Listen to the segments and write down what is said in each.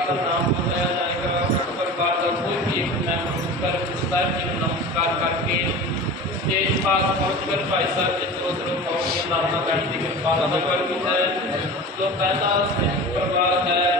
का नाम बताया जाएगा हर प्रकार का कोई भी एक नमस्कार रिश्तेदार जी को नमस्कार करके स्टेज पास पहुंचकर भाई साहब के दो दो पहुँच के नामना करने के बाद अलग है जो पहला परिवार है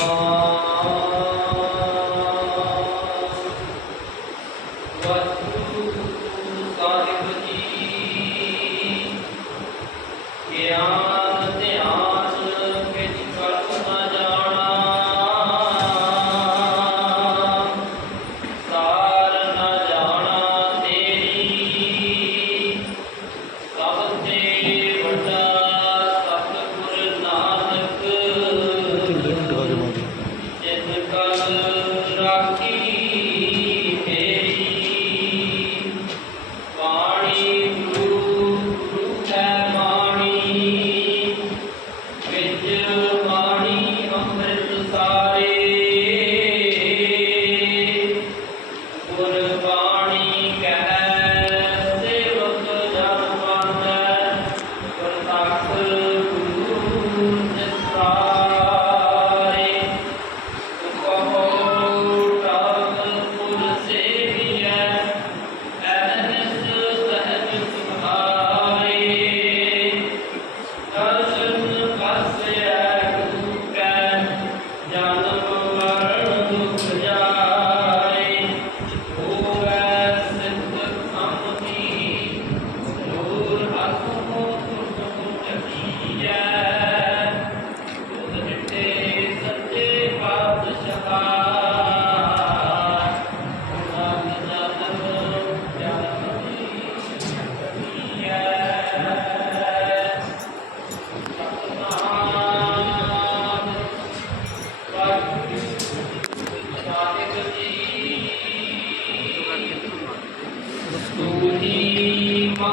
어...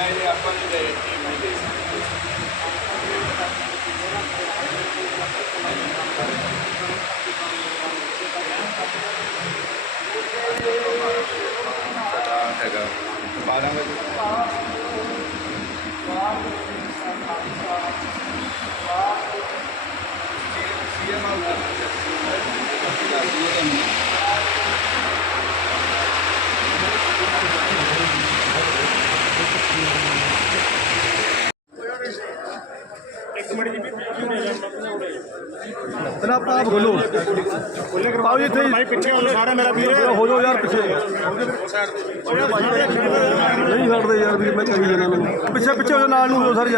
नाही आपण ती माहिती बारा वाजे ਜਨਾਬ ਆਪ ਬੋਲੋ। ਪਾਓ ਜੀ ਇੱਥੇ। ਭਾਈ ਪਿੱਛੇ ਹੋ ਸਾਰੇ ਮੇਰਾ ਵੀਰ। ਹੋ ਜਾਓ ਯਾਰ ਪਿੱਛੇ। ਨਹੀਂ ਛੱਡਦੇ ਯਾਰ ਵੀਰ ਮੈਂ ਕਹੀ ਜਾਣਾ ਮੈਨੂੰ। ਪਿੱਛੇ ਪਿੱਛੇ ਹੋ ਨਾਲ ਨੂੰ ਹੋ ਜਾਓ ਸਾਰੇ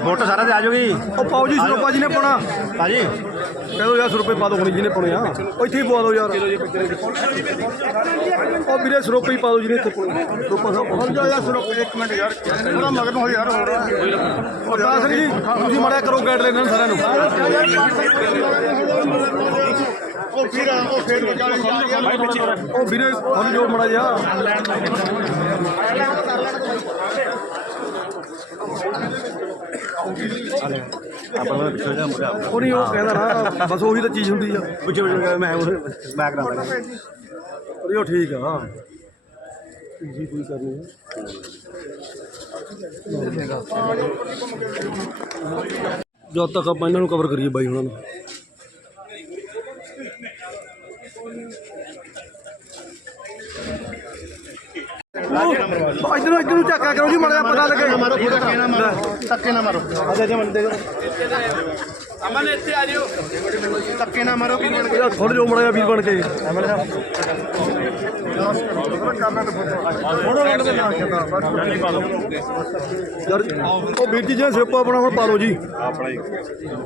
ਫੋਟੋ ਸਾਰਾ ਤੇ ਆ ਜਾਓਗੀ। ਉਹ ਪਾਓ ਜੀ ਸਰੋਪਾ ਜੀ ਨੇ ਪਾਉਣਾ ਭਾਜੀ। ਕਹਿ ਦੋ ਯਾਰ ਸਰੋਪੇ ਪਾ ਦੋ ਹੁਣੀ ਜਿਹਨੇ ਪਾਉਣੇ ਆ। ਇੱਥੇ ਹੀ ਪਵਾ ਦਿਓ ਯਾਰ। ਉਹ ਵੀਰੇ ਸਰੋਪੇ ਹੀ ਪਾ ਦਿਓ ਜਿਹਨੇ ਇੱਥੇ ਪਾਉਣੇ ਸਰੋਪਾ ਸਾਹਿਬ ਪਾ ਦਿਓ ਯਾਰ ਸਰੋਪੇ ਇੱਕ ਮਿੰਟ ਯਾਰ। ਥੋੜਾ ਮਗਰ ਨੂੰ ਹੋ ਯਾਰ ਹੋ ਰਿਹਾ ਅਰਦਾਸ ਸਿੰਘ ਜੀ ਤੁਸੀਂ ਮੜਿਆ ਕਰੋ ਗਾਈਡ ਲੈਣ ਸਾਰਿਆਂ ਨੂੰ। ਉਹ ਫਿਰ ਉਹ ਫਿਰ ਭਾਈ ਪਿੱਛੇ ਉਹ ਵੀਰੇ ਹੁਣ ਜੋ ਮੜਾ ਜਾ ਆਪਾਂ ਪਿੱਛੇ ਜਾ ਉਹ ਨਹੀਂ ਉਹ ਕਹਿੰਦਾ ਨਾ ਬਸ ਉਹੀ ਤਾਂ ਚੀਜ਼ ਹੁੰਦੀ ਆ। ਪਿੱਛੇ ਪਿੱਛੇ ਮੈਂ ਮੈਂ ਕਰਾ ਦਾਂਗਾ ਉਹ ਠੀਕ ਆ ਜੀ ਕੋਈ ਕਰਨੀ ਹੈ। ਜਦ ਤੱਕ ਆਪਾਂ ਇਹਨਾਂ ਨੂੰ ਕਵਰ ਕਰੀਏ ਬਾਈ ਉਹਨਾਂ ਨੂੰ। ਉਹ ਇਧਰੋਂ ਇਧਰੋਂ ਝਾਕਾ ਕਰੋ ਜੀ ਮੜਿਆ ਪਤਾ ਲੱਗੇ। ਧੱਕੇ ਨਾ ਮਾਰੋ ਨਾ ਅੱਛਾ ਜੀ ਮੰਦੇ ਅਮਨ ਇੱਥੇ ਆ ਜਿਓ। ਧੱਕੇ ਨਾ ਮਾਰੋ ਕੀ ਬਣ ਯਾਰ ਥੋੜੇ ਜੋ ਮੜਿਆ ਵੀਰ ਬਣ ਕੇ ਯਾਰ ਉਹ ਵੀਰ ਜੀ ਜੇ ਸਿਰਪਾ ਆਪਣਾ ਹੁਣ ਪਾ ਲਓ ਜੀ। ਆਪਣਾ ਹੀ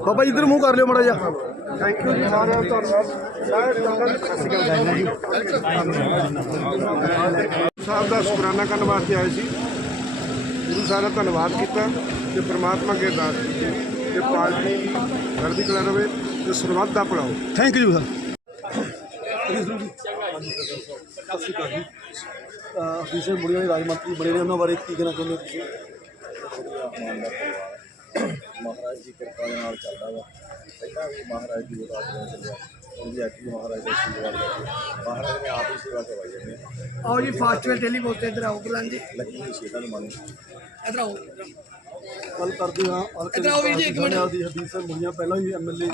ਬਾਬਾ ਜੀ ਇਧਰ ਮੂੰਹ ਕਰ ਲਿਓ ਮੜਾ ਜਾ ਥੈਂਕ ਯੂ ਜੀ ਸਾਰਿਆਂ ਦਾ ਧੰਨਵਾਦ। ਸਾਹਿਬ ਦਾ ਸ਼ੁਕਰਾਨਾ ਕਰਨ ਵਾਸਤੇ ਆਏ ਸੀ। ਗੁਰੂ ਸਾਹਿਬ ਦਾ ਧੰਨਵਾਦ ਕੀਤਾ ਤੇ ਪ੍ਰਮਾਤਮਾ ਅੱਗੇ ਅਰਦਾਸ ਕੀਤੀ। ਕਿ ਪਾਰਟੀ ਚੜ੍ਹਦੀ ਕਲਾ ਰਵੇ ਤੇ ਸਰਬੱਤ ਦਾ ਭਲਾਓ। Thank you sir Shri ji officer ਮੁੜੀਆਂ ਦੇ ਰਾਜ ਮੰਤਰੀ ਬਣੇ ਨੇ ਉਹਨਾਂ ਬਾਰੇ ਕੀ ਕਹਿਣਾ ਚਾਹੁੰਦੇ ਹੋ ਤੁਸੀਂ? ਮਹਾਰਾਜ ਦੀ ਕਿਰਪਾ ਦੇ ਨਾਲ ਚੱਲਦਾ ਵਾ। ਪਹਿਲਾਂ ਵੀ ਮਹਾਰਾਜ ਦੀ ਬਤਾ ਦੇ ਚੱਲਿਆ। ਹੁਣ ਵੀ ਅੱਜ ਮਹਾਰਾਜ ਦਾ ਆਸ਼ੀਰਵਾਦ ਲੈ ਮਹਾਰਾਜ ਨੇ ਆਓ ਜੀ ਫਾਸਟਵੇ ਡੇਲੀ ਬੋਲਤੇ ਇਧਰ ਆਓ ਗੁਲਾਮ ਜੀ। ਇਧਰ ਆਓ। ਗੱਲ ਕਰਦੇ ਹਾਂ ਹਲਕੇ ਦੀ ਹਦੀਸ ਮੁੰਡੀਆਂ ਪਹਿਲਾਂ ਹੀ ਐਮਐਲਏ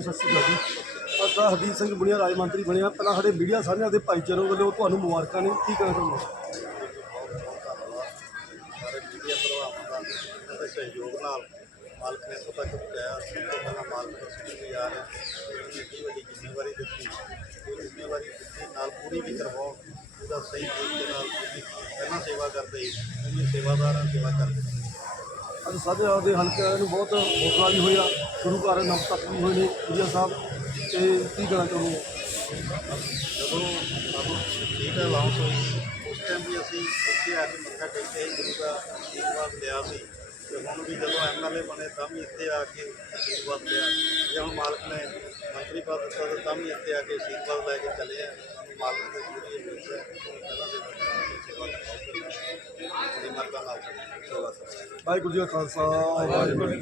ਸਤਿ ਸ਼੍ਰੀ ਅਕਾਲ ਅਸਾ ਹਦੀਸ ਸਿੰਘ ਬੁਣੀਆ ਰਾਜ ਮੰਤਰੀ ਬਣਿਆ। ਪਹਿਲਾਂ ਸਾਡੇ ਮੀਡੀਆ ਸਾਹਮਣੇ ਦੇ ਭਾਈਚਾਰੇ ਵੱਲੋਂ ਤੁਹਾਨੂੰ ਮੁਬਾਰਕਾਂ ਨੇ। ਕੀ ਕਹਿਣਾ ਚਾਹੁੰਦੇ ਸਹਿਯੋਗ ਨਾਲ ਮਾਲਕ ਨੇ ਇੱਥੋਂ ਤੱਕ ਪਹੁੰਚਾਇਆ। ਸਭ ਤੋਂ ਪਹਿਲਾਂ ਮਾਲਕ ਦਾ ਸ਼ੁਕਰੀਆਰ ਹੈ ਜਿਹੜੀ ਏਡੀ ਵੱਡੀ ਜ਼ਿੰਮੇਵਾਰੀ ਦਿੱਤੀ ਉਹ ਜ਼ਿੰਮੇਵਾਰੀ ਦਿੱਤੀ ਨਾਲ ਪੂਰੀ ਵੀ ਕਰਵਾਉਣ ਉਹਦਾ ਸਹੀ ਤਰੀਕੇ ਨਾਲ ਪੂਰੀ ਪਹਿਲਾਂ ਸੇਵਾ ਕਰਦੇ ਉਹਦੀ ਸੇਵਾਦਾਰਾਂ ਸੇਵਾ ਕਰਦੇ ਅੱਜ ਸਾਡੇ ਆਪਦੇ ਹਲਕੇ ਵਾਲਿਆਂ ਨੂੰ ਬਹੁਤ ਹੌਸਲਾ ਵੀ ਹੋਇਆ ਗੁਰੂ ਘਰ ਨਮਸਤਕ ਵੀ ਹੋਏ ਨੇ ਮੀਡੀਆ ਸਾਹਿਬ ਤੇ ਕੀ ਕਹਿਣਾ ਚਾਹੁੰਦੇ ਹੋ? ਜਦੋਂ ਸਾਨੂੰ ਸੀਟ ਅਲਾਉਂਸ ਹੋਈ ਉਸ ਟਾਈਮ ਵੀ ਅਸੀਂ ਉੱਥੇ ਆ ਕੇ ਮੱਥਾ ਟੇਕਿਆ ਗੁਰੂ ਦਾ ਆਸ਼ੀਰਵਾਦ ਲਿਆ ਸੀ। ਤੇ ਹੁਣ ਵੀ ਜਦੋਂ ਐਮਐਲਏ ਬਣੇ ਤਾਂ ਵੀ ਇੱਥੇ ਆ ਕੇ ਆਸ਼ੀਰਵਾਦ ਲਿਆ। ਜੇ ਹੁਣ ਮਾਲਕ ਨੇ ਮੰਤਰੀ ਪਦ ਦਿੱਤਾ ਤਾਂ ਤਾਂ ਵੀ ਇੱਥੇ ਆ ਕੇ ਆਸ਼ੀਰਵਾਦ ਲੈ ਕੇ ਚੱਲੇ ਆ। ਮਾਲਕ ਦੇ ਪੂਰੀ ਉਮੀਦ ਹੈ ਪਹਿਲਾਂ ਦੇ ਸੇਵਾ ਕਰਾਂਗੇ ਵਾਹਿਗੁਰੂ ਜੀ ਕਾ ਖਾਲਸਾ, ਵਾਹਿਗੁਰੂ ਜੀ